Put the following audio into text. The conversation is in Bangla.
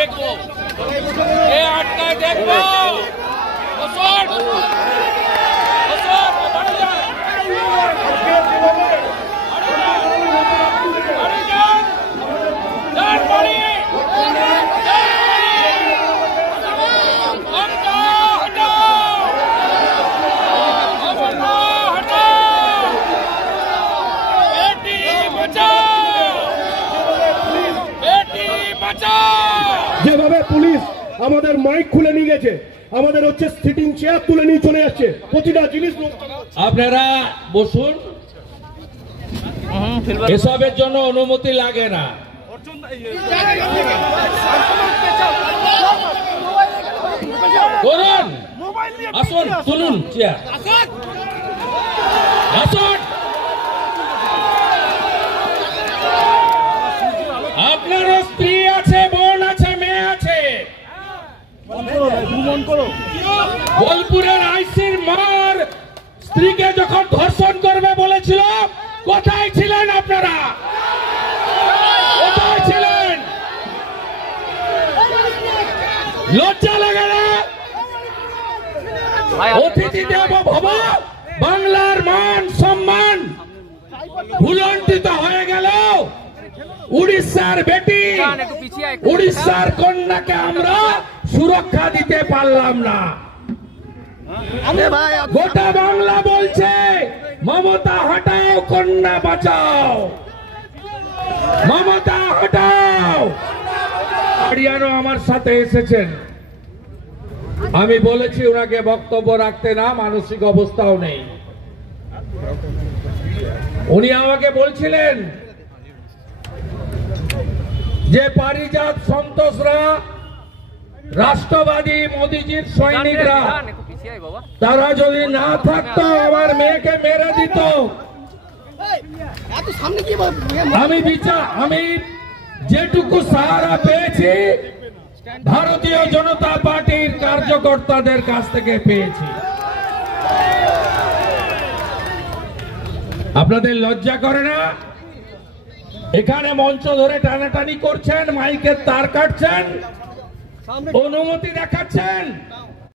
দেখবো, কে আটকায় দেখবো। যেভাবে পুলিশ আমাদের মাইক খুলে নিয়ে গেছে, আমাদের হচ্ছে সিটিং চেয়ার তুলে নিয়ে চলে যাচ্ছে, প্রতিটা জিনিস। আপনারা বসুন, এসবের জন্য অনুমতি লাগে না। করুন, আসুন, তুলুন চেয়ার, আসুন। আপনারও স্ত্রী আছে, বোন আছে, মেয়ে আছে। বোলপুরের আইসির মার স্ত্রীকে যখন ধর্ষণ করবে বলেছিল, কোথায় ছিলেন আপনারা? কোথায় ছিলেন? লজ্জা লাগে না? অতিথি দেব ভব, বাংলার মান সম্মান ভুলণ্ঠিত হয়ে গেল। উড়িষ্যার বেটি, উড়িষ্যার কন্যাকে আমরা সুরক্ষা দিতে পারলাম না। গোটা বাংলা বলছে মমতা হটাও, কন্যা বাঁচাও, মমতা হটাও। আরিয়ানো আমার সাথে এসেছেন, আমি বলেছি ওনাকে বক্তব্য রাখতে না, মানসিক অবস্থাও নেই। উনি আমাকে বলছিলেন যে পারিজাত সন্তোষরা, রাষ্ট্রবাদী মোদিজির সৈনিকরা, তারা যদি না থাকতো আমার মেয়েকে মেরে দিত। আমি যেটুকু সাহারা পেয়েছি ভারতীয় জনতা পার্টির কার্যকর্তাদের কাছ থেকে পেয়েছি। আপনাদের লজ্জা করে না? এখানে মঞ্চ ধরে টানাটানি করছেন, মাইকের তার কাটছেন, অনুমতি দেখাচ্ছেন।